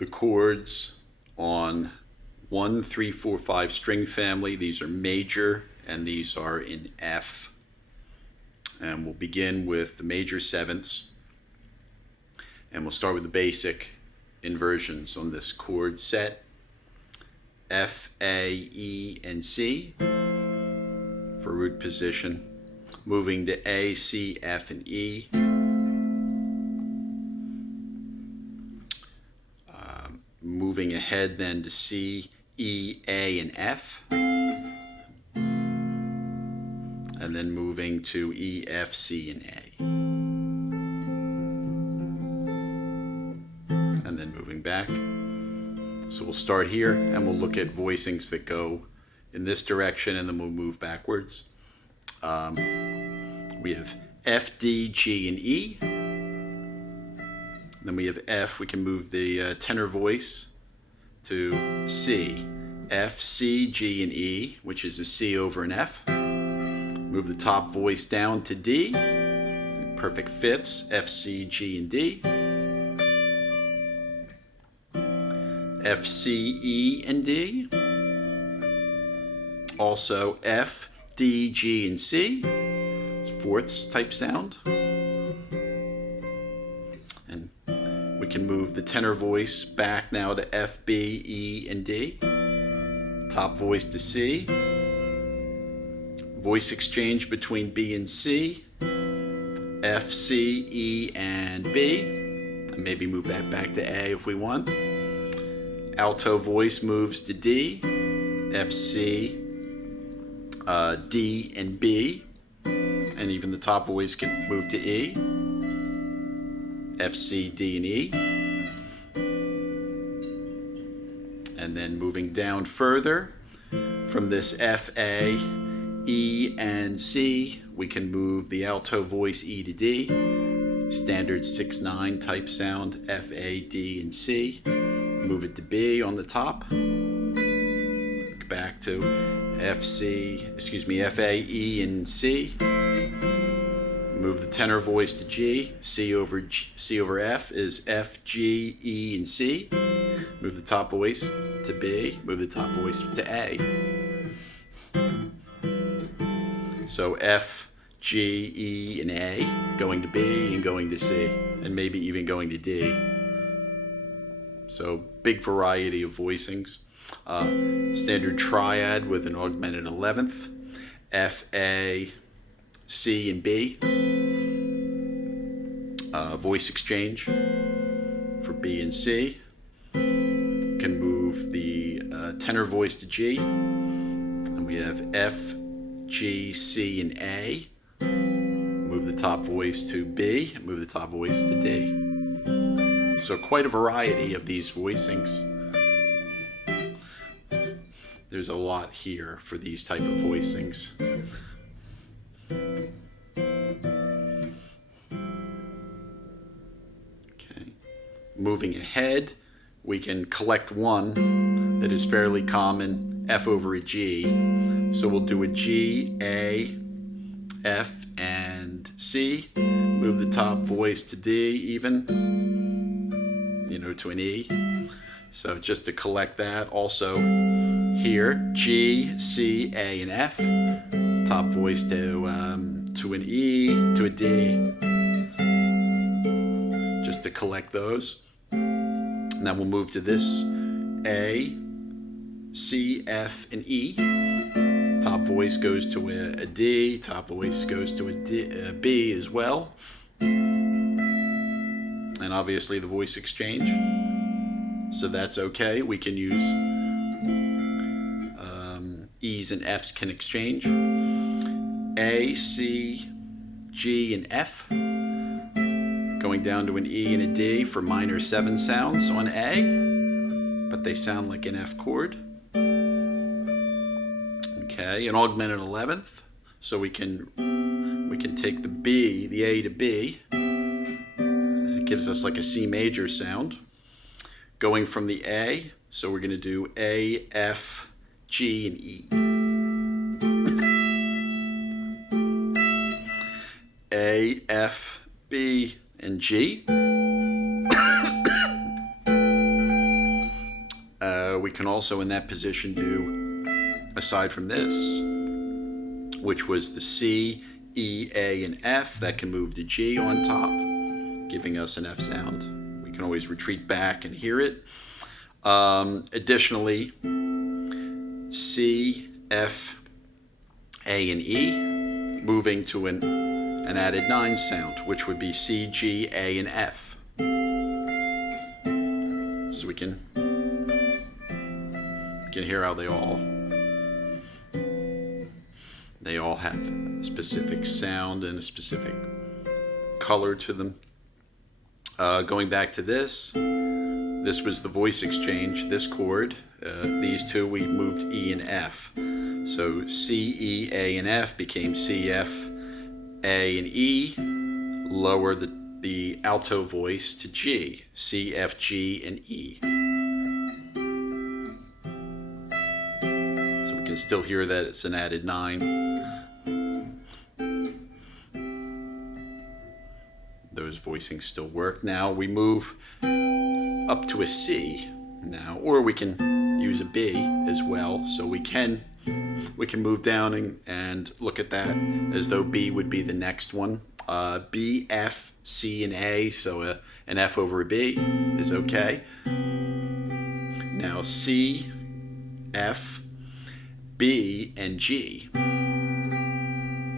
the chords on 1, 3, 4, 5 string family. These are major and these are in F. And we'll begin with the major sevenths. And we'll start with the basic inversions on this chord set. F, A, E, and C for root position. Moving to A, C, F, and E. Moving ahead then to C, E, A, and F. And then moving to E, F, C, and A. And then moving back. So we'll start here and we'll look at voicings that go in this direction and then we'll move backwards. We have F, D, G, and E. Then we have F. We can move the tenor voice to C. F, C, G, and E, which is a C over an F. Move the top voice down to D. Perfect fifths, F, C, G, and D. F, C, E, and D. Also F, D, G, and C. Fourths type sound. And we can move the tenor voice back now to F, B, E, and D. Top voice to C. Voice exchange between B and C. F, C, E, and B. And maybe move that back to A if we want. Alto voice moves to D. F, C, D, and B. And even the top voice can move to E. F, C, D, and E. And then moving down further from this F, A, E, and C, we can move the alto voice E to D. Standard 6/9 type sound, F, A, D, and C. Move it to B on the top. Back to F, A, E, and C. Move the tenor voice to G. C over F is F, G, E, and C. Move the top voice to B. Move the top voice to A. So F, G, E, and A, going to B and going to C, and maybe even going to D. So big variety of voicings. Standard triad with an augmented 11th. F, A, C, and B. Voice exchange for B and C. Can move the tenor voice to G. And we have F, G, C, and A. Move the top voice to B. Move the top voice to D. So quite a variety of these voicings. There's a lot here for these type of voicings. Okay. Moving ahead, we can collect one that is fairly common, F over a G. So we'll do a G, A, F, and C. Move the top voice to D even, to an E. So just to collect that. Also here, G, C, A, and F. Top voice to an E, to a D. Just to collect those. And then we'll move to this A, C, F, and E. Top voice goes to a D. Top voice goes to a B as well. And obviously the voice exchange. So that's okay. We can use E's and F's can exchange. A, C, G, and F. Going down to an E and a D for minor 7 sounds on A. But they sound like an F chord. Okay, an augmented 11th. So we can take the B, the A to B. It gives us like a C major sound. Going from the A, so we're going to do A, F, G, and E. A, F, B, and G. we can also in that position do, aside from this, which was the C, E, A, and F, that can move to G on top, giving us an F sound. We can always retreat back and hear it. Additionally, C, F, A, and E, moving to an added 9 sound, which would be C, G, A, and F. So we can hear how they all have a specific sound and a specific color to them. Going back to this was the voice exchange. This chord, these two, we moved E and F. So C, E, A, and F became C, F, A, and E. Lower the alto voice to G, C, F, G, and E. So we can still hear that it's an added 9. Those voicings still work. Now we move up to a C now, or we can use a B as well. So we can move down and look at that as though B would be the next one. B, F, C, and A, so an F over a B is okay. Now C, F, B, and G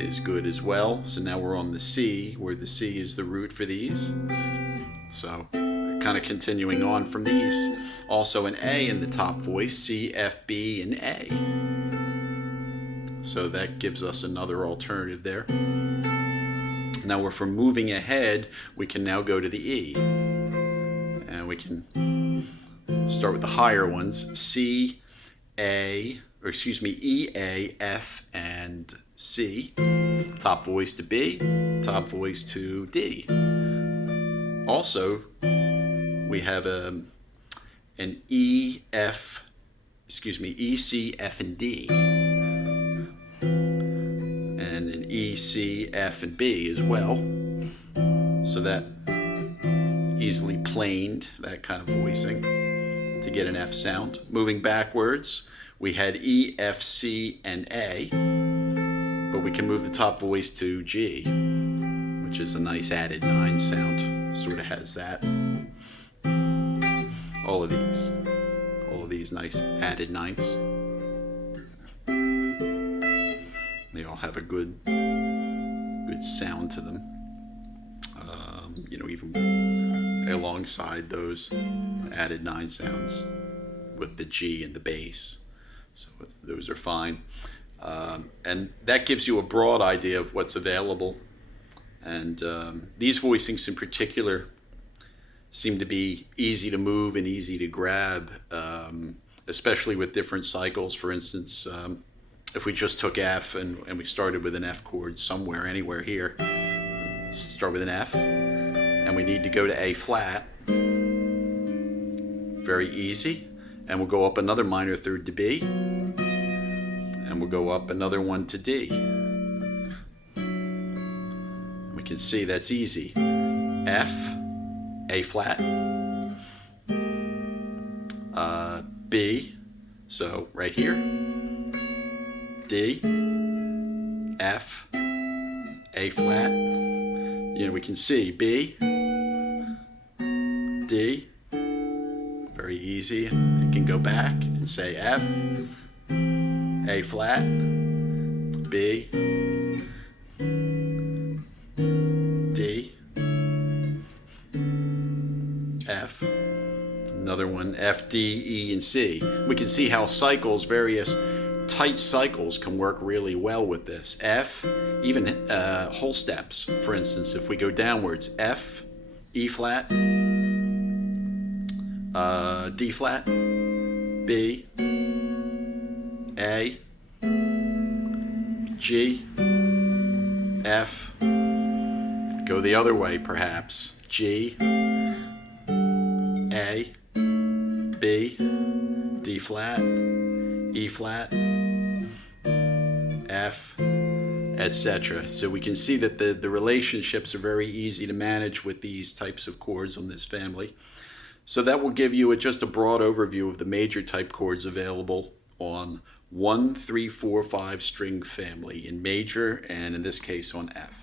is good as well. So now we're on the C, where the C is the root for these. So kind of continuing on from these. Also an A in the top voice, C, F, B, and A. So that gives us another alternative there. Now if we're moving ahead, we can now go to the E. And we can start with the higher ones, C, A, or excuse me, E, A, F, and C. Top voice to B, top voice to D. Also, we have an E, F, E, C, F, and D. And an E, C, F, and B as well. So that easily planed, that kind of voicing, to get an F sound. Moving backwards, we had E, F, C, and A. But we can move the top voice to G, which is a nice added 9 sound. Sort of has that. All of these nice added 9s. They all have a good sound to them. Even alongside those added 9 sounds with the G and the bass. So those are fine. And that gives you a broad idea of what's available. And these voicings in particular seem to be easy to move and easy to grab, especially with different cycles. For instance, if we just took F and we started with an F chord somewhere, anywhere here, start with an F, and we need to go to A flat, very easy. And we'll go up another minor third to B, and we'll go up another one to D. We can see that's easy. F, A flat, B, so right here, D, F, A flat. We can see B, D, very easy. You can go back and say F, A flat, B, D, F, another one, F, D, E, and C. We can see how cycles, various tight cycles, can work really well with this. F, even whole steps, for instance, if we go downwards, F, E flat, D flat, B, A, G, F, go the other way perhaps, G, A, B, D flat, E flat, F, etc. So we can see that the relationships are very easy to manage with these types of chords on this family. So that will give you just a broad overview of the major type chords available on 1, 3, 4, 5 string family in major, and in this case on F.